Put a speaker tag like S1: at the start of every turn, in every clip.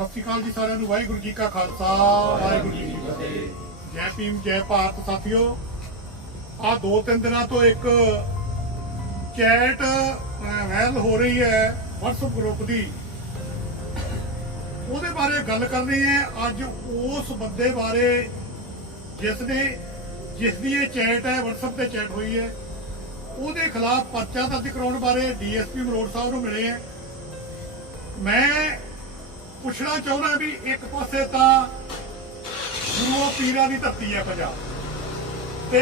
S1: ਸਤਿ ਸ਼੍ਰੀ ਅਕਾਲ ਜੀ ਸਾਰਿਆਂ ਨੂੰ, ਵਾਹਿਗੁਰੂ ਜੀ ਕਾ ਖਾਲਸਾ, ਵਾਹਿਗੁਰੂ ਜੀ ਕੀ ਫਤਿਹ। ਜੈ ਭੀਮ, ਜੈ ਭਾਰਤ ਸਾਥੀਓ। ਆ ਦੋ ਤਿੰਨ ਦਿਨਾਂ ਤੋਂ ਇੱਕ ਚੈਟ ਵਾਇਰਲ ਹੋ ਰਹੀ ਹੈ WhatsApp ਗਰੁੱਪ ਦੀ। ਉਹਦੇ ਬਾਰੇ ਗੱਲ ਕਰਨੀ ਹੈ, ਅੱਜ ਉਸ ਬੰਦੇ ਬਾਰੇ ਜਿਸ ਨੇ ਜਿਸ ਦੀ ਇਹ ਚੈਟ ਹੈ, WhatsApp ਤੇ ਚੈਟ ਹੋਈ ਹੈ। ਉਹਦੇ ਖਿਲਾਫ ਪਰਚਾ ਦਰਜ ਕਰਾਉਣ ਬਾਰੇ ਡੀਐਸਪੀ ਮਰੋੜ ਸਾਹਿਬ ਨੂੰ ਮਿਲੇ ਹੈ। ਮੈਂ ਪੁੱਛਣਾ ਚਾਹੁੰਦਾ ਵੀ ਇੱਕ ਪਾਸੇ ਤਾਂ ਗੁਰੂਆਂ ਪੀਰਾਂ ਦੀ ਧਰਤੀ ਹੈ ਪੰਜਾਬ। ਤੇ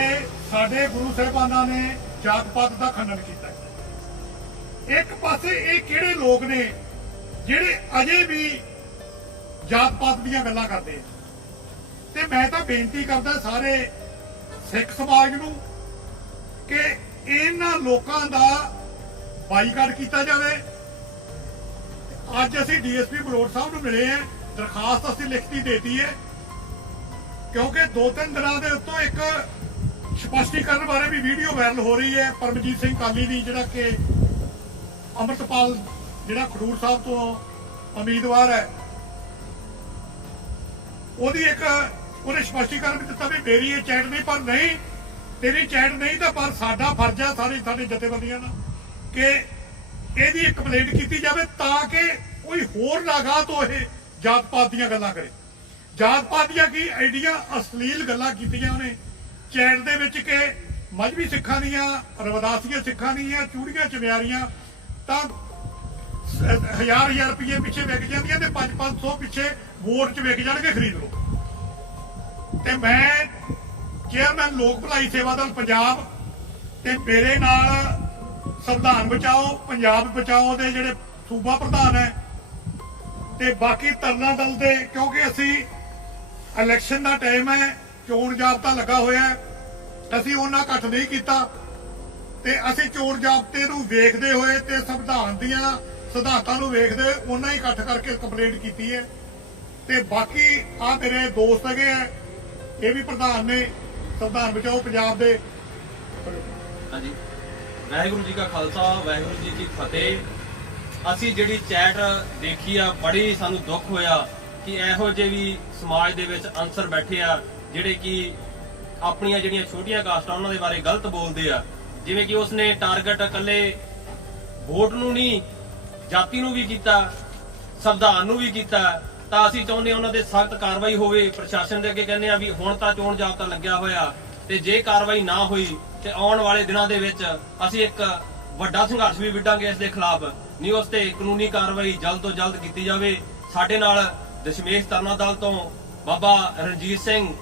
S1: ਸਾਡੇ ਗੁਰੂ ਸਾਹਿਬਾਨਾਂ ਨੇ ਜਾਤ ਪਾਤ ਦਾ ਖੰਡਨ ਕੀਤਾ ਇੱਕ ਪਾਸੇ ਇਹ ਕਿਹੜੇ ਲੋਕ ਨੇ ਜਿਹੜੇ ਅਜੇ ਵੀ ਜਾਤ ਪਾਤ ਦੀਆਂ ਗੱਲਾਂ ਕਰਦੇ ਆ? ਤੇ ਮੈਂ ਤਾਂ ਬੇਨਤੀ ਕਰਦਾ ਸਾਰੇ ਸਿੱਖ ਸਮਾਜ ਨੂੰ ਕਿ ਇਹਨਾਂ ਲੋਕਾਂ ਦਾ ਬਾਈਕਾਟ ਕੀਤਾ ਜਾਵੇ। ਅੱਜ ਅਸੀਂ ਡੀਐਸਪੀ ਬਲੋੜ ਸਾਹਿਬ ਨੂੰ ਮਿਲੇ ਆ ਦਰਖਾਸਤ ਅਸੀਂ ਲਿਖਤੀ ਦੇਤੀ ਹੈ ਕਿਉਂਕਿ ਦੋ ਤਿੰਨ ਦਿਨਾਂ ਦੇ ਉੱਤੋਂ ਇੱਕ ਸਪਸ਼ਟੀਕਰਨ ਬਾਰੇ ਵੀ ਵੀਡੀਓ ਵਾਇਰਲ ਹੋ ਰਹੀ ਹੈ। ਪਰਮਜੀਤ ਸਿੰਘ ਕਾਲੀ ਦੀ ਜਿਹੜਾ ਕਿ ਅੰਮ੍ਰਿਤਪਾਲ, ਜਿਹੜਾ ਖਡੂਰ ਸਾਹਿਬ ਤੋਂ ਉਮੀਦਵਾਰ ਹੈ। ਉਹਦੀ ਇੱਕ, ਉਹਨੇ ਸਪਸ਼ਟੀਕਰਨ ਵੀ ਦਿੱਤਾ ਵੀ ਮੇਰੀ ਇਹ ਚੈਟ ਨਹੀਂ, ਪਰ ਨਹੀਂ, ਤੇਰੀ ਚੈਟ ਨਹੀਂ ਤਾਂ ਪਰ ਸਾਡਾ ਫਰਜ਼ ਹੈ ਸਾਰੇ ਸਾਡੇ ਜਥੇਬੰਦੀਆਂ ਦਾ ਕਿ ਇਹਦੀ ਇੱਕ ਕੰਪਲੇਂਟ ਕੀਤੀ ਜਾਵੇ ਤਾਂ ਕਿ ਕੋਈ ਹੋਰ ਲਾਗਾ ਤੋਂ ਇਹ ਜਾਤ ਪਾਤ ਦੀਆਂ ਗੱਲਾਂ ਕਰੇ। ਜਾਤ ਪਾਤ ਦੀਆਂ ਕੀ ਐਡੀਆਂ ਅਸ਼ਲੀਲ ਗੱਲਾਂ ਕੀਤੀਆਂ ਉਹਨੇ। ਚੈਟ ਦੇ ਵਿੱਚ ਕਿ ਮਜਬੀ ਸਿੱਖਾਂ ਦੀਆਂ ਰਵਦਾਸੀਆਂ ਸਿੱਖਾਂ ਦੀਆਂ, ਚੂੜੀਆਂ, ਚਮਿਆਰੀਆਂ, ਤਾਂ ਹਜ਼ਾਰ ਹਜ਼ਾਰ ਰੁਪਏ ਪਿੱਛੇ ਵਿਕ ਜਾਂਦੀਆਂ ਤੇ 5-500 ਪਿੱਛੇ ਵੋਟ 'ਚ ਵਿਕ ਜਾਣਗੇ ਖਰੀਦ ਲਓ। ਤੇ ਮੈਂ ਚੇਅਰਮੈਨ ਲੋਕ ਭਲਾਈ ਸੇਵਾ ਦਲ ਪੰਜਾਬ ਤੇ ਮੇਰੇ ਨਾਲ ਸੰਵਿਧਾਨ ਬਚਾਓ, ਪੰਜਾਬ ਬਚਾਓ ਦੇ ਜਿਹੜੇ ਸੂਬਾ ਪ੍ਰਧਾਨ ਹੈ ਤੇ ਬਾਕੀ ਤਰਨਾ ਦਲ ਦੇ, ਕਿਉਂਕਿ ਅਸੀਂ ਇਲੈਕਸ਼ਨ ਦਾ ਟਾਈਮ ਹੈ, ਚੋਣ ਜਾਬਤਾ ਲੱਗਾ ਹੋਇਆ ਹੈ, ਅਸੀਂ ਉਹਨਾਂ ਇਕੱਠ ਨਹੀਂ ਕੀਤਾ ਤੇ ਅਸੀਂ ਚੋਣ ਜਾਬਤੇ ਨੂੰ ਵੇਖਦੇ ਹੋਏ ਤੇ ਸੰਵਿਧਾਨ ਦੀਆਂ ਸਿਧਾਂਤਾਂ ਨੂੰ ਵੇਖਦੇ ਹੋਏ ਉਹਨਾਂ ਹੀ ਇਕੱਠ ਕਰਕੇ ਕੰਪਲੇਂਟ ਕੀਤੀ ਹੈ। ਤੇ ਬਾਕੀ ਆ ਮੇਰੇ ਦੋਸਤ ਹੈਗੇ ਆ, ਇਹ ਵੀ ਪ੍ਰਧਾਨ ਨੇ, ਸੰਵਿਧਾਨ ਬਚਾਓ ਪੰਜਾਬ ਦੇ।
S2: ਹਾਂਜੀ। ਵਾਹਿਗੁਰੂ ਜੀ ਕਾ ਖਾਲਸਾ, ਵਾਹਿਗੁਰੂ ਜੀ ਕੀ ਫਤਿਹ। ਅਸੀਂ ਜਿਹੜੀ ਚੈਟ ਦੇਖੀ ਆ, ਬੜੀ ਸਾਨੂੰ ਦੁੱਖ ਹੋਇਆ ਕਿ ਇਹੋ ਜਿਹੇ ਵੀ ਸਮਾਜ ਦੇ ਵਿੱਚ ਅਨਸਰ ਬੈਠੇ ਆ, ਜਿਹੜੇ ਕਿ ਆਪਣੀਆਂ ਜਿਹੜੀਆਂ ਛੋਟੀਆਂ ਕਾਸਟਾਂ, ਉਹਨਾਂ ਦੇ ਬਾਰੇ ਗਲਤ ਬੋਲਦੇ ਆ। ਜਿਵੇਂ ਕਿ ਉਸਨੇ ਟਾਰਗੇਟ ਇਕੱਲੇ ਵੋਟ ਨੂੰ ਨਹੀਂ, ਜਾਤੀ ਨੂੰ ਵੀ ਕੀਤਾ, ਸੰਵਿਧਾਨ ਨੂੰ ਵੀ ਕੀਤਾ। ਤਾਂ ਅਸੀਂ ਚਾਹੁੰਦੇ ਹਾਂ ਉਹਨਾਂ ਦੇ ਸਖਤ ਕਾਰਵਾਈ ਹੋਵੇ, ਪ੍ਰਸ਼ਾਸਨ ਦੇ ਅੱਗੇ ਕਹਿੰਦੇ ਆ ਵੀ ਹੁਣ ਤਾਂ ਚੋਣ ਜਾਬਤਾ ਲੱਗਿਆ ਹੋਇਆ। ਤੇ ਜੇ ਕਾਰਵਾਈ ਨਾ ਹੋਈ ਤੇ ਆਉਣ ਵਾਲੇ ਦਿਨਾਂ ਦੇ ਵਿੱਚ ਅਸੀਂ ਇੱਕ ਵੱਡਾ ਸੰਘਰਸ਼ ਵੀ ਵਿੱਢਾਂਗੇ ਇਸ ਦੇ ਖਿਲਾਫ। ਨਹੀਂ, ਉਸ ਤੇ ਕਾਨੂੰਨੀ ਕਾਰਵਾਈ ਜਲਦ ਤੋਂ ਜਲਦ ਕੀਤੀ ਜਾਵੇ। ਸਾਡੇ ਨਾਲ ਦਸ਼ਮੇਸ਼ ਤਰਨਾ ਦਲ ਤੋਂ ਬਾਬਾ ਰਣਜੀਤ ਸਿੰਘ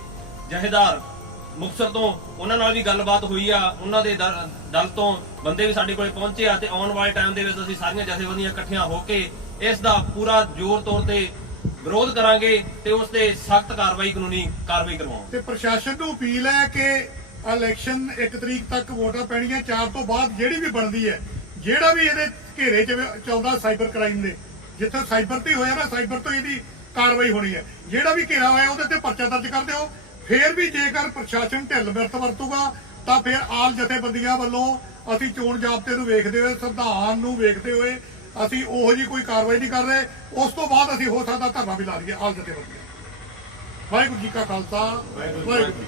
S2: ਜਹੇਦਾਰ ਮੁਕਤਸਰ ਤੋਂ ਉਹਨਾਂ ਨਾਲ ਵੀ ਗੱਲਬਾਤ ਹੋਈ ਆ। ਉਹਨਾਂ ਦੇ ਦਰ- ਦਲ ਤੋਂ ਬੰਦੇ ਵੀ ਸਾਡੇ ਕੋਲੇ ਪਹੁੰਚੇ ਆ ਤੇ ਆਉਣ ਵਾਲੇ ਟਾਈਮ ਦੇ ਵਿੱਚ ਅਸੀਂ ਸਾਰੀਆਂ ਜਥੇਬੰਦੀਆਂ ਇਕੱਠੀਆਂ ਹੋ ਕੇ ਇਸ ਦਾ ਪੂਰਾ ਜ਼ੋਰ ਤੌਰ ਤੇ ਵਿਰੋਧ ਕਰਾਂਗੇ ਤੇ ਉਸ ਤੇ ਸਖਤ ਕਾਰਵਾਈ, ਕਾਨੂੰਨੀ ਕਾਰਵਾਈ ਕਰਵਾਵਾਂਗੇ
S1: ਤੇ ਪ੍ਰਸ਼ਾਸਨ ਨੂੰ ਅਪੀਲ ਹੈ ਕਿ ਇਲੈਕਸ਼ਨ 1 ਤਰੀਕ ਤੱਕ ਵੋਟਾਂ ਪੈਣੀਆਂ 4 ਤੋਂ ਬਾਅਦ ਜਿਹੜੀ ਵੀ ਬਣਦੀ ਹੈ, ਜਿਹੜਾ ਵੀ ਇਹਦੇ ਘੇਰੇ 'ਚ ਚੱਲਦਾ ਸਾਈਬਰ ਕ੍ਰਾਈਮ ਦੇ, ਜਿੱਥੇ ਸਾਈਬਰ ਤੇ ਹੋਇਆ ਨਾ ਸਾਈਬਰ ਤੋਂ ਇਹਦੀ ਕਾਰਵਾਈ ਹੋਣੀ ਹੈ। ਜਿਹੜਾ ਵੀ ਘੇਰਾ ਹੋਇਆ, ਉਹਦੇ ਤੇ ਪਰਚਾ ਦਰਜ ਕਰ ਦਿਓ। ਫੇਰ ਵੀ ਜੇਕਰ ਪ੍ਰਸ਼ਾਸਨ ਢਿੱਲ ਮਿਰਤ ਵਰਤੂਗਾ, ਤਾਂ ਫਿਰ ਆਲ ਜਥੇਬੰਦੀਆਂ ਵੱਲੋਂ ਅਸੀਂ ਚੋਣ ਜਾਬਤੇ ਨੂੰ ਵੇਖਦੇ ਹੋਏ, ਸੰਵਿਧਾਨ ਨੂੰ ਵੇਖਦੇ ਹੋਏ ਅਸੀਂ ਉਹੋ ਜੀ ਕੋਈ ਕਾਰਵਾਈ ਨਹੀਂ ਕਰ ਰਹੇ। ਉਸ ਤੋਂ ਬਾਅਦ ਅਸੀਂ ਹੋ ਸਕਦਾ ਧਰਨਾ ਵੀ ਲਾ ਲਈਏ। ਆਲ ਜਥੇਬੰਦੀਆਂ ਵਾਹਿਗੁਰੂ ਜੀ ਕਾ ਖਾਲਸਾ ਵਾਹਿਗੁਰੂ ਜੀ